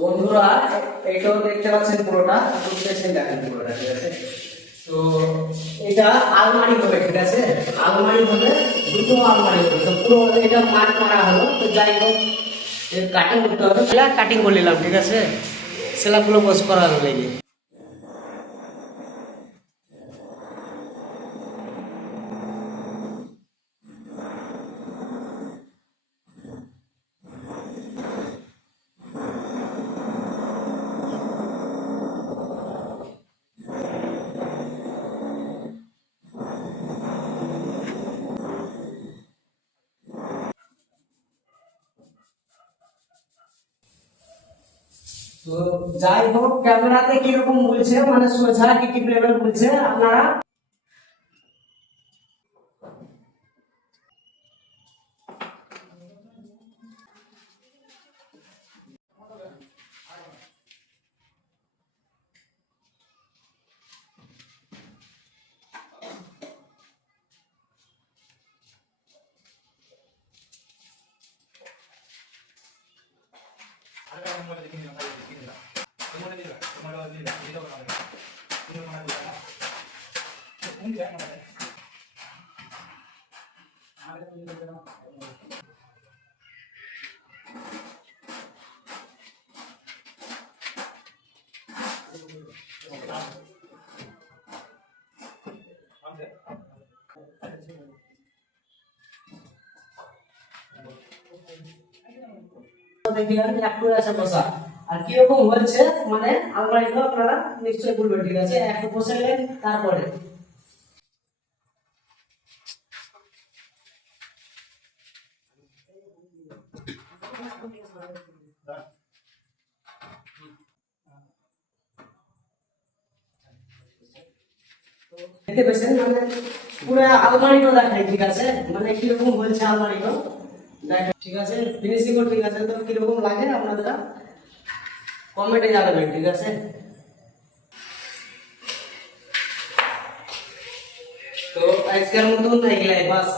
বন্ধুরা, এটাও দেখতে পাচ্ছেন পুরোটা, দেখেন পুরোটা, ঠিক আছে। তো এটা আলমারি হবে, ঠিক আছে, আলমারি হবে, দুটো আলমারি হবে। তো পুরো এটা মাঠ মারা হলো। তো যাই হোক, এর কাটিং করতে হবে, কাটিং করে নিলাম, ঠিক আছে, সেলাগুলো বস করার লেগে। তো যাই হোক, ক্যামেরাতে কিরকম বলছে, মানে সোজা কি কি লেভেল বলছে আপনারা দেখলেন একটু আছে বসা। আর কিরকম হয়েছে মানে আমরা এগুলো আপনারা নিশ্চয়ই বলবেন, ঠিক আছে, একটু বসে নেন তারপরে। দেখতে পেয়েছেন মানে পুরো আলমারিটা দেখাই, ঠিক আছে, মানে কিরকম বলছে আলমারিটা দেখেন, ঠিক আছে, ফিনিশিং ঠিক আছে। তো কিরকম লাগে আপনাদের কমেন্টে জানাবেন, ঠিক আছে। তো আজকের মতন এগুলাই বাস।